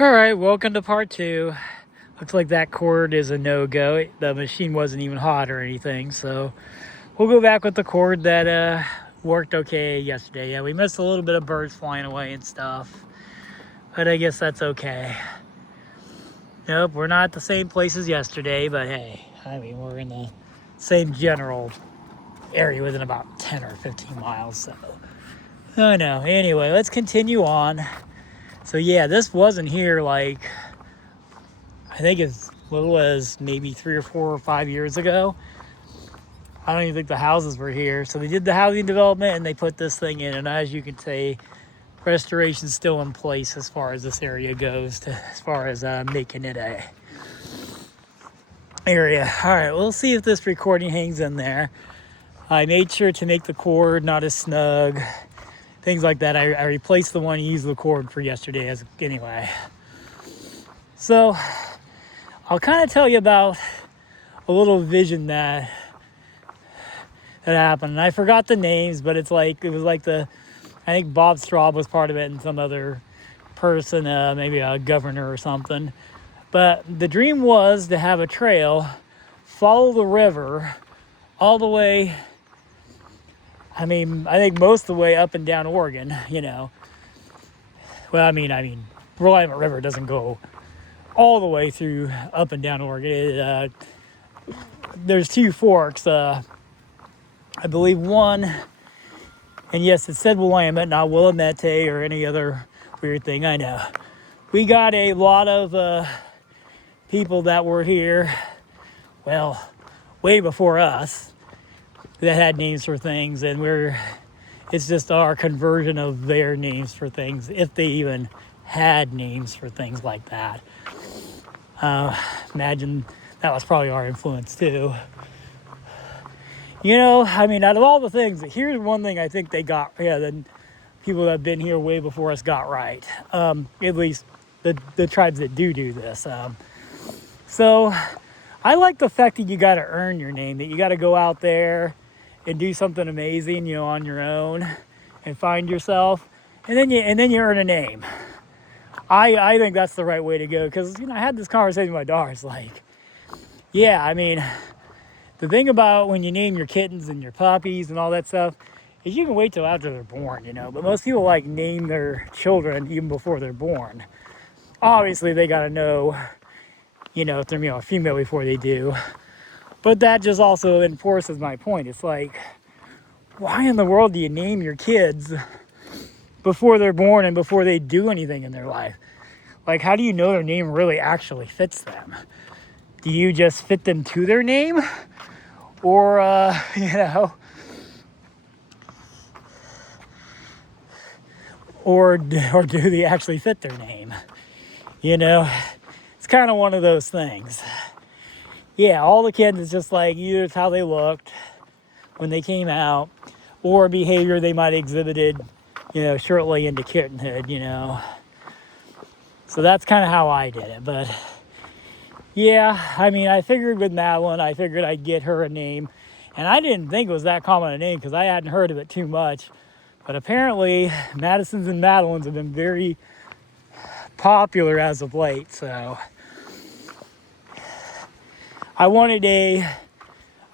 All right, welcome to part two. Looks like that cord is a no-go. The machine wasn't even hot or anything, so we'll go back with the cord that worked okay yesterday. Yeah, we missed a little bit of birds flying away and stuff, but I guess that's okay. Nope, we're not at the same place as yesterday, but hey, I mean, we're in the same general area within about 10 or 15 miles, so. Oh no, anyway, let's continue on. So yeah, this wasn't here like I think as little as maybe 3 or 4 or 5 years ago. I don't even think the houses were here. So they did the housing development and they put this thing in. And as you can see, restoration's still in place as far as this area goes, as far as making it a area. All right, we'll see if this recording hangs in there. I made sure to make the cord not as snug, things like that. I replaced the one I used the cord for yesterday as anyway. So I'll kind of tell you about a little vision that happened. And I forgot the names, but it was like I think Bob Straub was part of it and some other person, maybe a governor or something. But the dream was to have a trail, follow the river all the way. I think most of the way up and down Oregon, Well, Willamette River doesn't go all the way through up and down Oregon. There's two forks. I believe one, and yes, it said Willamette, not Willamette or any other weird thing. I know. We got a lot of people that were here, well, way before us, that had names for things, and it's just our conversion of their names for things, if they even had names for things like that. Imagine that was probably our influence too. Out of all the things, here's one thing I think they got, the people that have been here way before us got right. At least the tribes that do this. So I like the fact that you got to earn your name, that you got to go out there and do something amazing, on your own and find yourself. And then you earn a name. I think that's the right way to go, because, I had this conversation with my daughter. It's like, the thing about when you name your kittens and your puppies and all that stuff is you can wait till after they're born, But most people name their children even before they're born. Obviously, they got to know, if they're a female before they do. But that just also enforces my point. It's like, why in the world do you name your kids before they're born and before they do anything in their life? Like, how do you know their name really actually fits them? Do you just fit them to their name? Or, or do they actually fit their name? It's kind of one of those things. Yeah, all the kids, it's just like either it's how they looked when they came out, or behavior they might have exhibited, shortly into kittenhood, So that's kind of how I did it. But yeah, I figured with Madeline, I'd get her a name. And I didn't think it was that common a name because I hadn't heard of it too much. But apparently, Madisons and Madelines have been very popular as of late. So I wanted a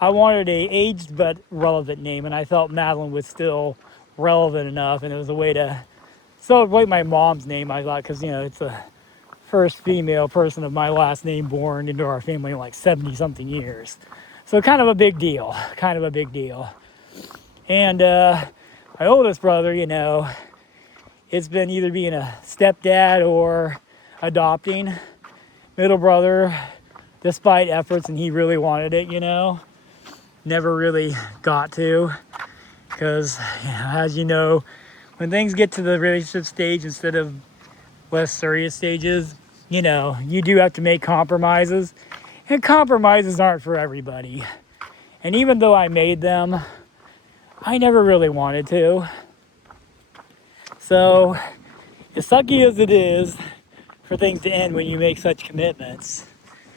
aged but relevant name, and I felt Madeline was still relevant enough, and it was a way to celebrate my mom's name, I thought, because, it's the first female person of my last name born into our family in 70-something years. So kind of a big deal. And my oldest brother, it's been either being a stepdad or adopting. Middle brother, despite efforts, and he really wanted it, never really got to. Because, as you know, when things get to the relationship stage instead of less serious stages, you do have to make compromises. And compromises aren't for everybody. And even though I made them, I never really wanted to. So, as sucky as it is for things to end when you make such commitments,